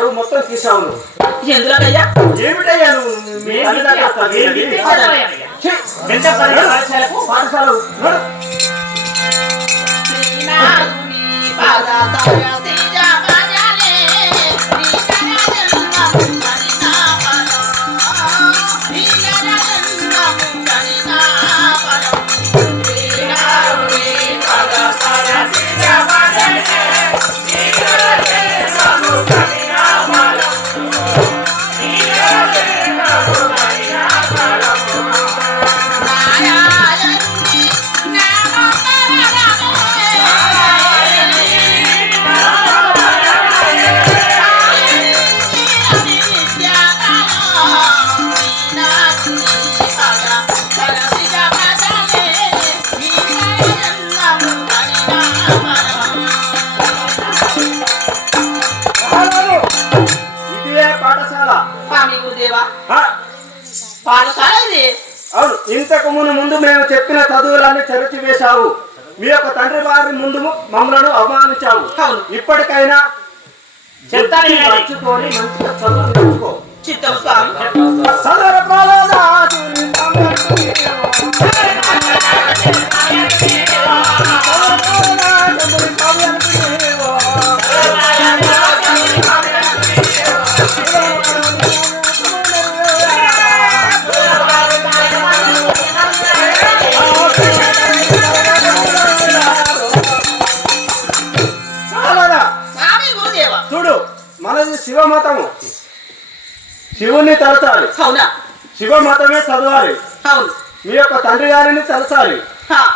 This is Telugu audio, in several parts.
పరువు మొత్తం తీసావు నువ్వు ఎందులోనయ్యా? ఏమిటయ్యా నువ్వు? మీ ఇంతకు ముందు మేము చెప్పిన చదువులన్నీ చెరచి వేశావు మీ యొక్క తండ్రి వారి ముందు మమ్మలను అవమానించావు. ఇప్పటికైనా వినండి. మర్చిపోని మంచిగా చదువు నేర్చుకో చిత్తం స్వామి. శివమతము. శివుణ్ణి తలచాలి. అవునా? శివ మతమే చదవాలి. అవును. మీ యొక్క తండ్రి గారిని తలచాలి.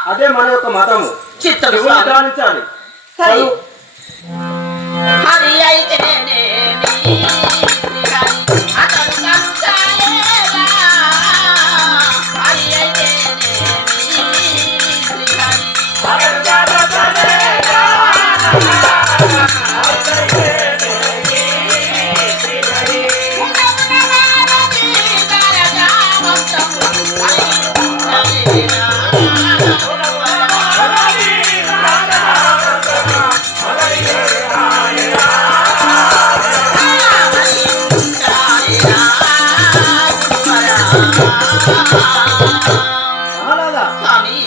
అదే మన యొక్క మతము. శివుని ధ్యానించాలి. హరి అయితేనేమి స్వామి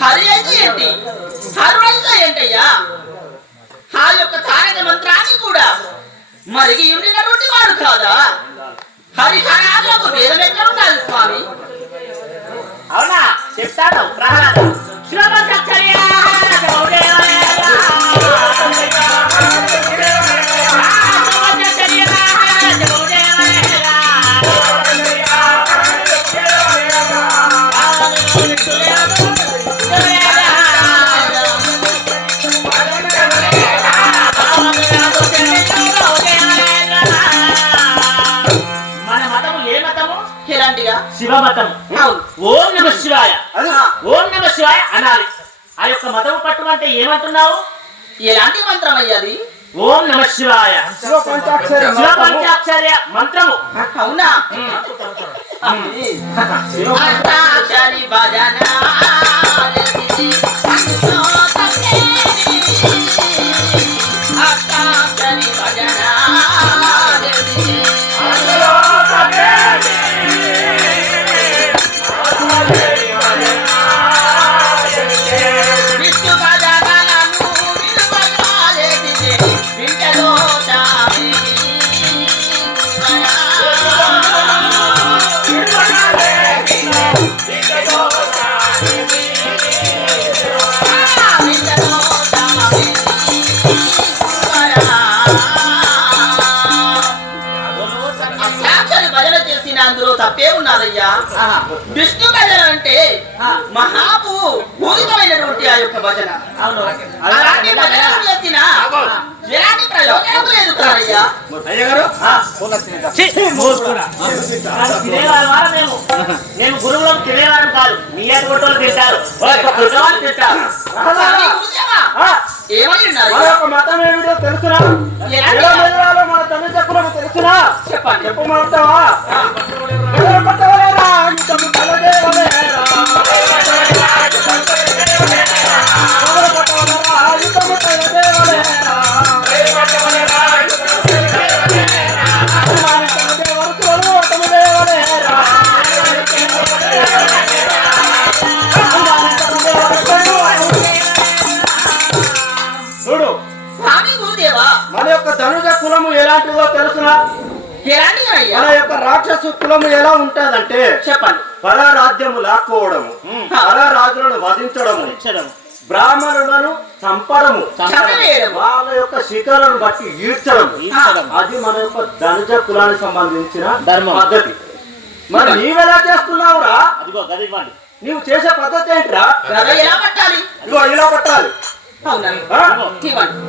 హరి అయితే ఏంటి? హరు అయితే ఏంటయ్యా? ఆ యొక్క తారక మంత్రాన్ని కూడా మరిగి ఉండినటువంటి వాడు కాదా? హరిహరాలకు వేదం ఎక్కడ ఉండాలి స్వామి? అవునా? చెప్తాను. ప్రహ్లాద. శివపంచాచార్య ఎలాంటిగా? శివ మతము అవును. ఓం నమ శివాయ. ఓం నమ శివాయ అనాలి. ఆ యొక్క మతము పట్టుమంటే ఏమంటున్నావు? ఎలాంటి మంత్రం అయ్యాది ఓం నమ శివాయ. శివ పంచాక్షరి శివ. పంచాక్షర్య మంత్రము అవునా అంతాక్షరి భజన విష్ణు భజన అంటే మహాపు భూమికమైనటువంటి ఆ యొక్క భజన అలాంటి భజన చేసిన ఎలాంటి ప్రయోజనం లేదు కాదయ్యా. మేము. గురువులం తినేవారు కాదు. మీ తింటారు. యొక్క గురువారు తింటారు. ఆ, ఏమని మతం ఏమిటో తెలుసునా మన తండ్రి చెప్పులకు తెలుసునా చెప్పండి. చెప్పమంటావా? ఎలా ఉంటదంటే చెప్పండి. పరరాజ్యము లాక్కోవడము పరరాజులను వధించడము. బ్రాహ్మణులను చంపడము. వాళ్ళ యొక్క శిఖలను బట్టి ఈడ్చడం. అది మన యొక్క ధనుజ కులానికి సంబంధించిన ధర్మం. పద్ధతి. మరి నీవెలా చేస్తున్నావురా? అదిగో గది ఇవ్వండి. నీవు చేసే పద్ధతి ఏంట్రా? ఎలా పట్టాలి. ఇగో ఇలా పట్టాలి.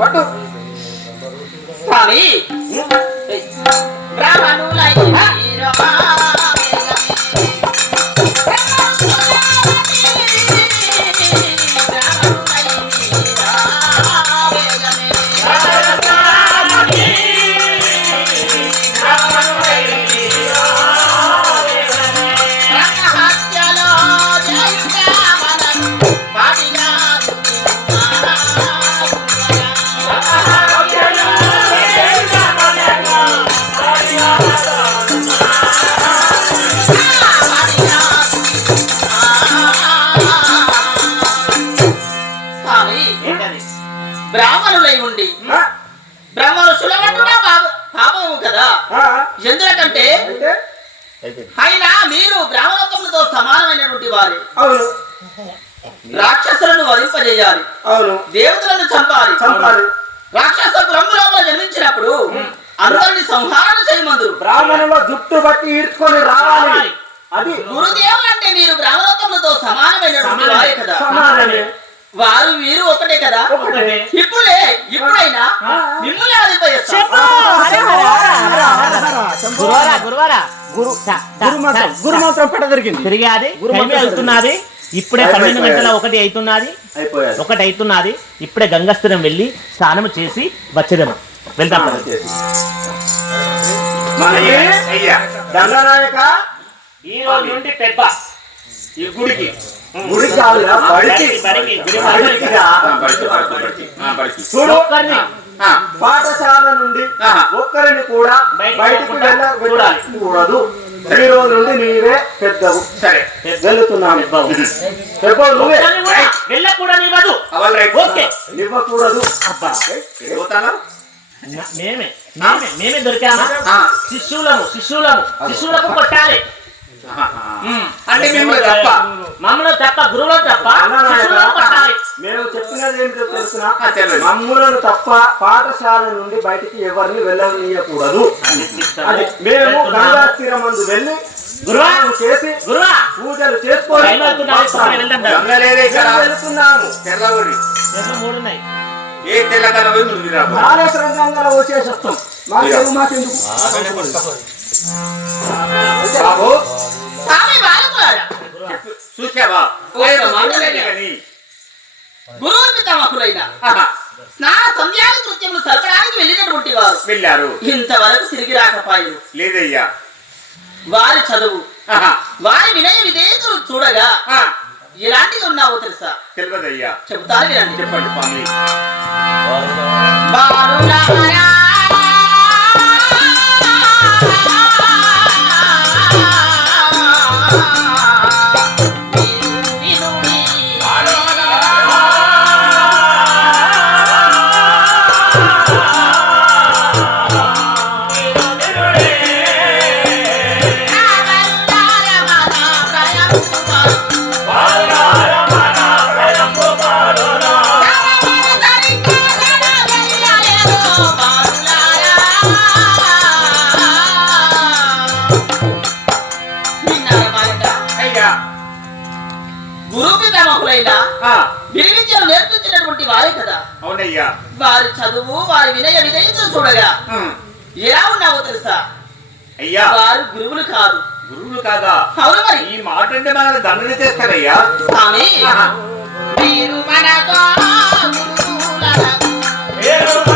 పట్టు. స్వామి. బ్రాహ్మణులై అయినా మీరు బ్రాహ్మణత్వములతో సమానమైనటువంటి వారే. అవును. రాక్షసులను వధింపజేయాలి. అవును. దేవతలను చంపాలి. చంపాలి. రాక్షస బ్రహ్మ లోపల జన్మించినప్పుడు అందరిని సంహారం చేయమందురు. బ్రాహ్మణుల జుట్టు బట్టి ఈడ్చుకొని రావాలి. అది గురుదేవులు అంటే మీరు బ్రాహ్మణోత్తములతో సమానమైనటువంటి వారే కదా. సమానమే. వారు వీరు ఒకటే కదా. ఇప్పుడే ఇప్పుడైనా మిమ్మల్ని ఆదిపోయేస్తా గురువారా గురువారా. గురు పెట్ట జరిగింది. తిరిగాది. అవుతున్నది. ఇప్పుడే పన్నెండు. గంటల ఒకటి అవుతున్నది. ఒకటి అవుతున్నది. ఇప్పుడే గంగాస్థిరం వెళ్ళి స్నానం చేసి అయ్యా దండనాయక ఈ రోజు నుండి పెద్ద ఈ గుడికి. గుడి చూడు. పాఠశాల నుండి. ఒక్కరిని కూడా బయటికి బయటకు పోకుండా వెళ్ళ చూడాలి. కూడదు ఈ రోజు నుండి నీవే పెద్దవు. సరే. వెళుతున్నాను. పెద్దవు. నువ్వే. ఓకే. ఇవ్వకూడదు అబ్బా. మేమే. మేమే మేమే దొరికామా? ఆ, శిష్యులము శిష్యులము. శిష్యులకు కొట్టాలి. అంటే మిమ్మల్ని తప్ప. మమ్మల్ని తప్ప గురువులను తప్ప మేము చెప్పినది ఏంటో తెలుసునా. మమ్ములను తప్ప పాఠశాల నుండి బయటికి ఎవరిని వెళ్ళనీయకూడదు. అది మేము గంగా తీరమందు వెళ్ళి గురువా స్నానం చేసి గురువా. పూజలు వెళుతున్నాము. మూడు ఉన్నాయి. ఏ తెల్లకల పోయి నువ్వు రాబో కాళేశ్వరం గంగలో వచ్చేసి వస్తాం మాకేం మాకెందుకు బాబు స్వామి బాలకులారా చూసావా? ఒక్క మాట చూడలేదు లేదు. కానీ. గురువు పితామహులైన ఆహా. స్నాన సంధ్యాది కృత్యములు సరపడానికి వెళ్ళినటువంటి వారు. వెళ్ళారు. ఇంతవరకు తిరిగి రాకపోయారు. లేదయ్యా. వారి చదువు. వారి వినయ విధేయతలు చూడగా ఎలాంటిది ఉన్నావో తెలుసా? తెలియదయ్యా. చెబుతాను చెప్పండి స్వామి. అవునయ్యా వారి చదువు వారి వినయ విధేయతలు చూడగా. ఎలా ఉన్నావో తెలుసా? అయ్యా. వారు గురువులు కాదు. గురువులు కాదా? అవును మరి. ఈ మాట అంటే మనల్ని దండన చేస్తారయ్యా. స్వామి. మీరు మనతో గురువులకు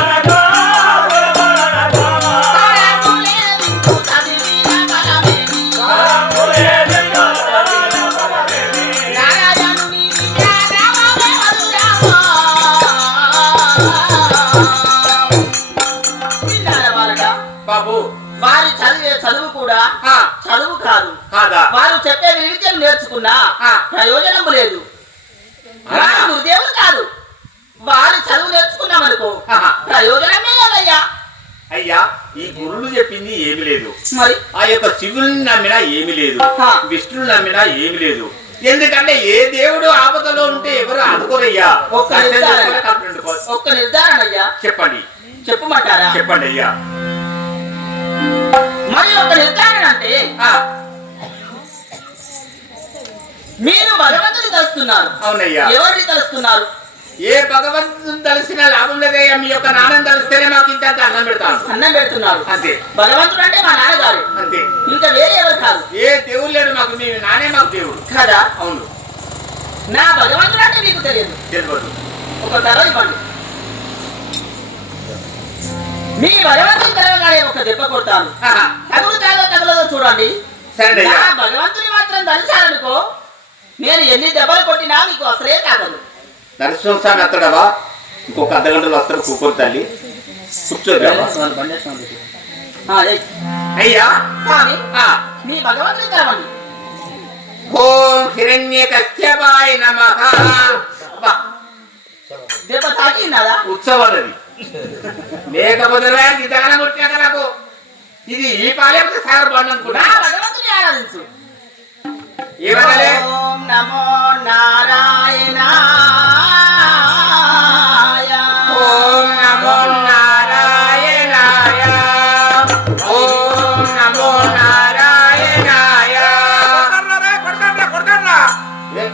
బాబు. వారి చదివే చదువు కూడా ఆ, చదువు కాదు. కాదా? వారు చెప్పే విద్యను నేర్చుకున్నా ఆ. ప్రయోజనము లేదు. గురుదేవులు కాదు. వారు చదువు నేర్చుకున్నామనుకో ఆహా. ప్రయోజనమే లేదయ్యా. అయ్యా ఈ గురుడు చెప్పింది ఏమి లేదు. మరి? ఆ యొక్క శివుని నమ్మినా ఏమి లేదు. విష్ణుని నమ్మినా ఏమి లేదు. ఎందుకంటే ఏ దేవుడు ఆపదలో ఉంటే ఎవరు ఆదుకోరయ్యా? ఒక్క నిర్ధారణ. ఒక్క నిర్ధారణ అయ్యా. చెప్పండి. చెప్పమంటారా? చెప్పండి అయ్యా. మరి ఒక నిర్ధారణ అంటే మీరు భగవంతుని తలుస్తున్నారు. అవునయ్యా. ఎవరిని తలుస్తున్నారు? ఏ భగవంతుని తెలిసిన లాభం లేదయ్యా మీ యొక్క నాన్నని తెలిస్తేనే మాకు ఇంత అన్నం పెడతాను అన్నం పెడుతున్నారు. అంతే. భగవంతుడు అంటే మా నాన్నగారు. అంతే. ఇంకా వేరే ఎవరు కాదు? ఏ దేవుడు లేడు మాకు మీ నానే మాకు దేవుడు. కదా? అవును. నా భగవంతుడు అంటే మీకు తెలియదు. తెలియదు. ఒక తర ఇవ్వండి. మీ భగవంతుని తెలవగానే ఒక దెబ్బ కొడతాను. తగులుతాదో తగులదో చూడండి. నా భగవంతుని మాత్రం తలిచారనుకో నేను ఎన్ని దెబ్బలు కొట్టినా మీకు అసలే తాగదు. నరసింహస్వామి అత్తడవా? ఇంకొక అర్ధ గంటలు వస్తారు కూకూరు తల్లి. అయ్యా. స్వామి. మీ భగవంతుని తెలవండి ఓం హిరణ్య కశ్యపాయ నమః. అబ్బా, దెబ్బ తాకిందా? ఉత్సవం అది లేకపోతే నిదానం కొట్టినాక నాకు ఇది ఈ పాలేకపోతే సాగర్ బండి అనుకున్నా ఆరాధించు. ఏమనాలే? ఓం నమో నారాయణాయ. ఓం నమో నారాయణాయ. ఓం నమో నారాయణాయ. ఏ,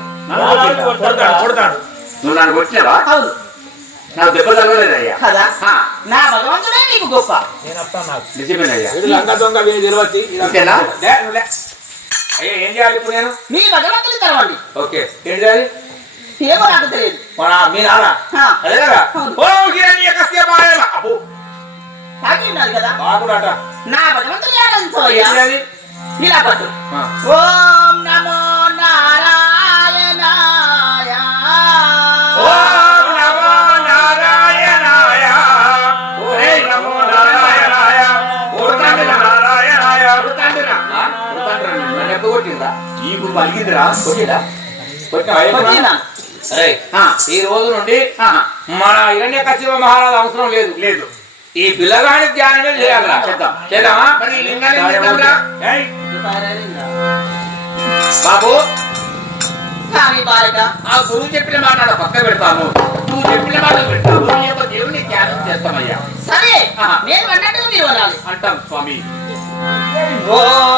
నువ్వు నన్ను కొట్టినావా? అవును. నాకు దెబ్బ తగలేదయ్యా కదా? ఆ, నా భగవంతుడే నీకు గొప్ప. నిజమేనయ్యా. లే. అయ్యా ఏం చేయాలి ఇప్పుడు నేను? మీ భగవంతుని ఓకే. ఏం చేయాలి? ఏమో నాకు తెలియదు. మన మీ నాన్న? ఆ, అదే కదా. ఓ హిరణ్య కశ్యపాయ నమః. అబ్బో. కదా? బాగుండట. నా భగవంతుని చేయాలి? ఇలా పట్టు. ఆ. ఓం ఈ కొట్టినా రోజు నుండి మన హిరణ్య కశ్యప మహారాజు అవసరం లేదు. లేదు. ఈ పిల్లగాడి ధ్యానమే చేయాలరా చేద్దాం. చేద్దామా? బాబు. స్వామి బాలిక ఆ గురువు చెప్పిన మాట పక్క పెడతాను. నువ్వు చెప్పిన మాట పెడతావు. యొక్క దేవుని ధ్యానం చేస్తామయ్యా. సరే. నేను అన్నట్టుగా మీరు అనాలి. అంటాం స్వామి. ఓం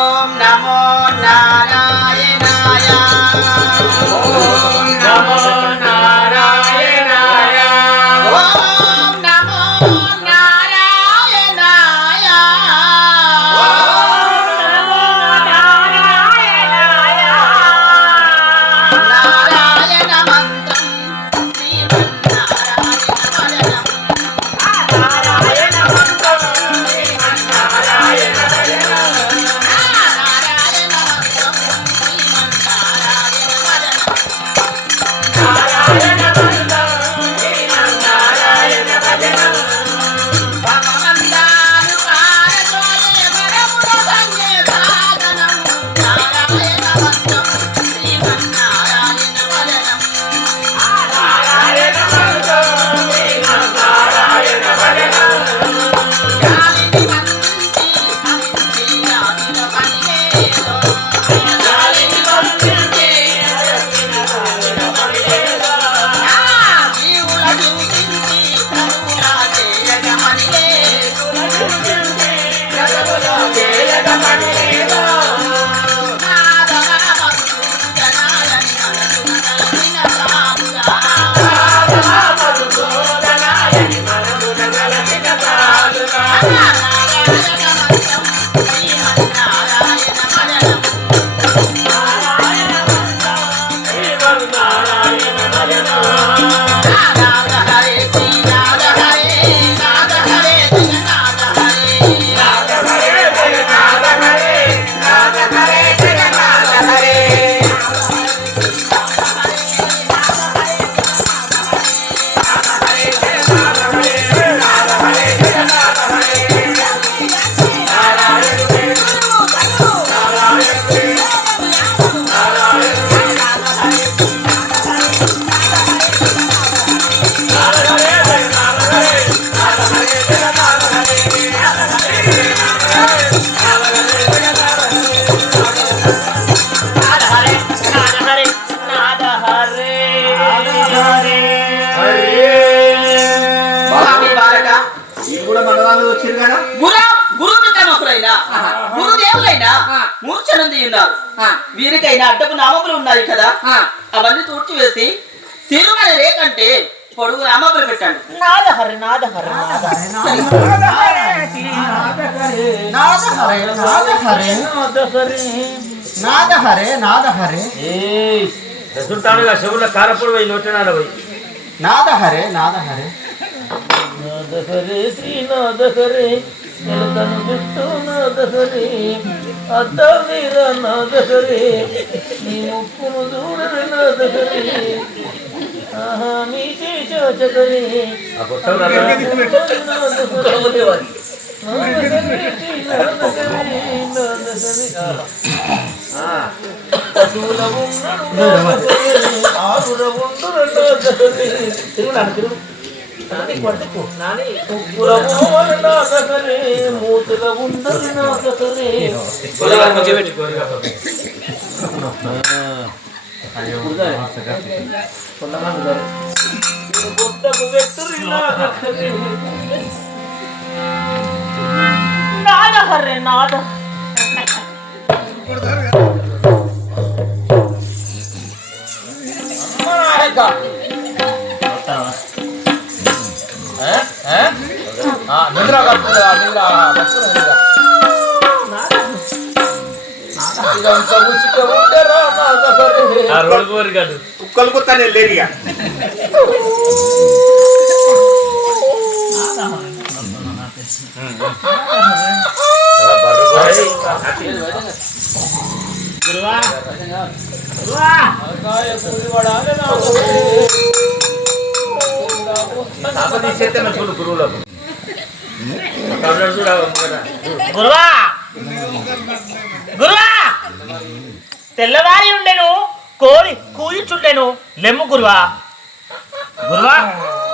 ఉన్నారు ఆ. వీరికైనా అడ్డపు నామములు ఉన్నాయి కదా? ఆ. అవన్నీ తూర్చివేసి తిరుమల రేకంటే పొడుగు నామములు పెట్టండి. నాద హరి నాద హరి నాద నాద హరే నాద హరే నాద హరే నాద హరే రసుంటానుగా చెవుల కారపొడి పోయి నోటినాడు పోయి. నాద హరే నాద హరే నాదహరే. నాదహరే అద్ద వీర నాదహరే నీ ముక్కును ఆహా పశువుల ఉన్నాడు ఆరుల ఉండు నాదహరే తిరుగునాడు తిరుగు. నాద హర్రే నాద నిద్ర కట్టుకుందా నిద్ర నిద్ర ఇదంతా ఉచిత ఉండరా నాదహరే ఆ రోడ్డు పోరు కాదు కుక్కలు కుత్తనే లేరిగా గురువా! గురువా! తెల్లవారి ఉండెను కోరి కూయిచుండెను లెమ్ము గురువా. గురువా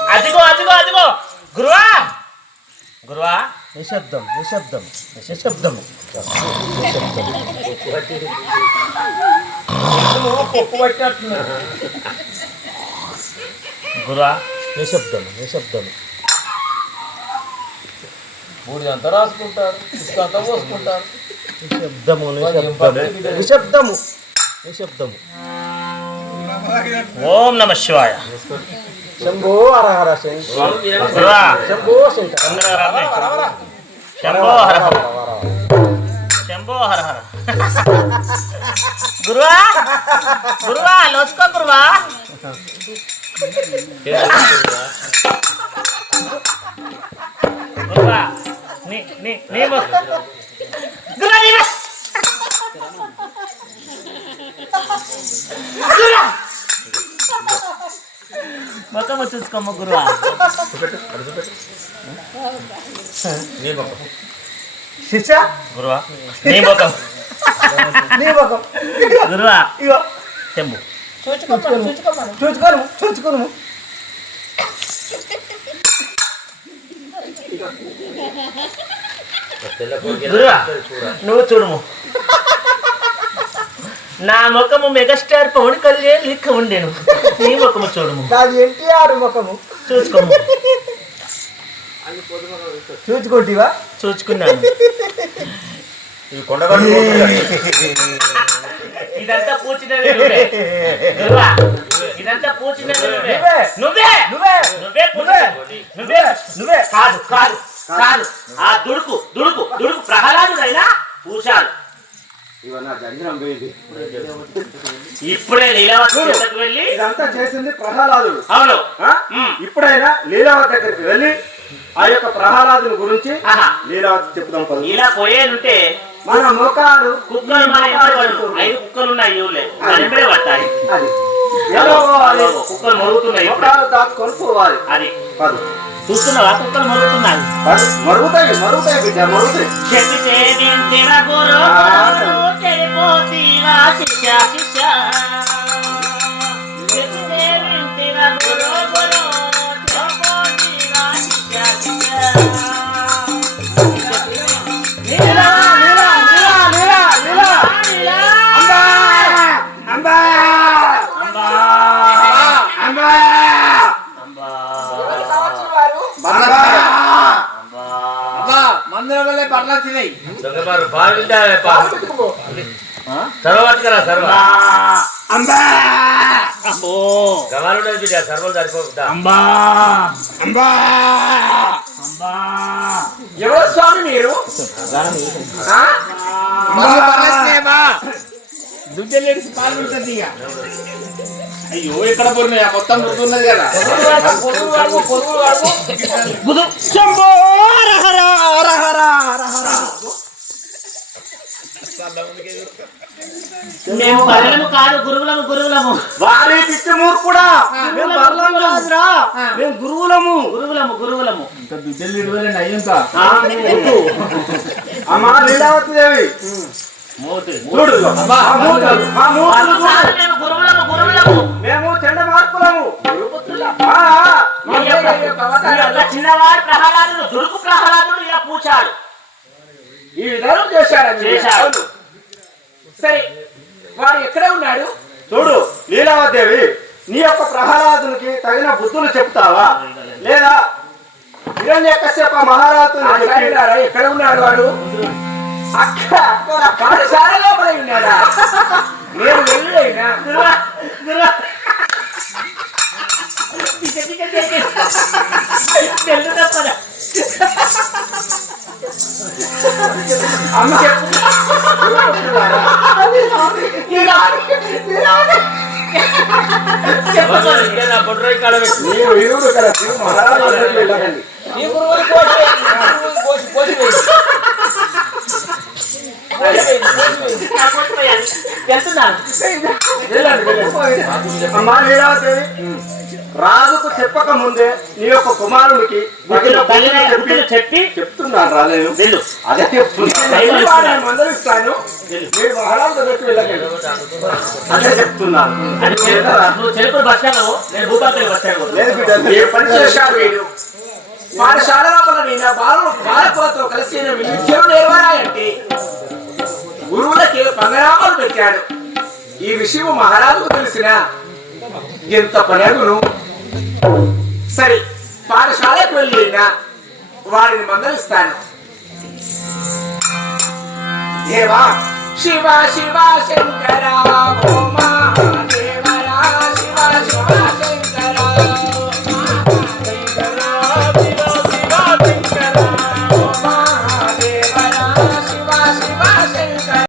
అదిగో అదిగో అదిగో. గురువా! గురువా నిశ్శబ్దం నిశ్శబ్దం నిశ్శబ్దం గురువా నిశ్శబ్దం నిశ్శబ్దం బూడిదంతా రాసుకుంటారు ఇసుకంతా పోసుకుంటారు. నిశ్శబ్దము నిశ్శబ్దము. నిశ్శబ్దము ఓం నమ శివాయ. శంభో హర హర శంభో శంకర. శంభో హర హర శంభో హర హర గురువా? గురువా లోచుకో గురువా. గురువా. నీ నీ నీ మొ- గురువా నీ మొ- గురువా! మొత్తము చూసుకోమ్మ గురువా. శిష్య? గురువా నీ గురువా ఇగో. చెంబు. చూచుకోను చూచుకోను. గురువా నువ్వు చూడుము. నా ముఖము మెగాస్టార్ పవన్ కళ్యాణ్ లెక్క ఉండేను. నీ ముఖము చూడుము. నాది ఎన్టీఆర్ ముఖము. చూసుకోము. చూచుకుంటివా? చూచుకున్నాను. ఇదంతా గురువా ఇదంతా నువ్వే. నువ్వే. నువ్వే. నువ్వే. నువ్వే. నువ్వే నువ్వే. కాదు కాదు కాదు. ఆ దుడుకు దుడుకు దుడుకు ప్రహ్లాదుడైనా పూశాడు. ఇప్పుడే లీలావతి వెళ్ళి ఇదంతా చేసింది ప్రహ్లాదుడు. అవును. ఇప్పుడైనా లీలావతి దగ్గరికి వెళ్ళి ఆ యొక్క ప్రహ్లాదుని గురించి ఆహా. లీలావతి చెప్దాం పద. ఇలా పోయేనుంటే మన ముఖాలు కుక్కలు మన కుక్కలు ఉన్నాయి పడతాయి అది. కుక్కలు మరుగుతున్నాయి ఇప్పుడే. ముఖాలు దాచుకొని పోవాలి. అది. పదు చూస్తున్నావా? కుక్కలు మరుగుతున్నాయి. పదు మరుగుతాయి మరుగుతాయి బిడ్డ మరుగుతాయి. చెప్పితే అంబా. పర్లు వచ్చినాయి పాలు సర్వ. అంబా! అమ్మో. గవాలు బిడ్డ సర్వలు సరిపోతుందా అంబా. అంబా! ఎవరు స్వామి మీరు? ఆ? మగ పరమశివా. దుడ్డలేడిసి పాలు ఉంటుంది ఇక. అయ్యో ఇక్కడ పొరున్నాయా మొత్తం గుర్తున్నది కదా. శంభో మేము బర్రెలము కాదు గురువులము గురువులము. వారి పిచ్చి మూర్ఖుడా మేము బర్లం కాదురా. మేము గురువులము. గురువులము గురువులము. అయ్యిందా ఆ, గురు. అమ్మా లీలావతి దేవి. మూతి చూడు మా మేము చెండ మార్పులము. చిన్నవాడు ప్రహ్లాదుడు దుడుకు ప్రహ్లాదుడు ఇలా పూచాడు. ఈ విధానం చేశారా. అవును. సరే వాడు ఎక్కడ ఉన్నాడు? చూడు లీలావదేవి నీ యొక్క ప్రహ్లాదునికి తగిన బుద్ధులు చెప్తావా? లేదా హిరణ్య కశ్యప మహారాజుని చెప్పి మాట్లాడినారా? ఎక్కడ ఉన్నాడు వాడు? అక్కడ. పాఠశాలలో పడి ఉన్నాడా? నేను వెళ్ళలేనా? గురువా, గురువా. పిచ్చ పిచ్చ చేసి. తెల్లు తప్పదా? అమ్మ చెప్పు చెప్పదు, అమ్మా రాజుకు చెప్పక ముందే నీ యొక్క కుమారుడికి చెప్పి చెప్తున్నాను రా నేను. వెళ్ళు. అదే చెప్తున్నాను మందలిస్తాను. మీరు మహారాజు దగ్గరికి వెళ్ళకండి. అదే చెప్తున్నాను. లేదు బిడ్డ ఏ పని చేశాడు వీడు? నేను బాలు బాలకులతో కలిసి నేను విద్యను నేర్వరాయంటే గురువులకి పంగనామాలు పెట్టాడు. ఈ విషయం మహారాజుకు తెలిసిన ఎంత పని సరే పాఠశాలకు వెళ్ళినా వారిని మందలిస్తాను. దేవా శివ శివ శంకరా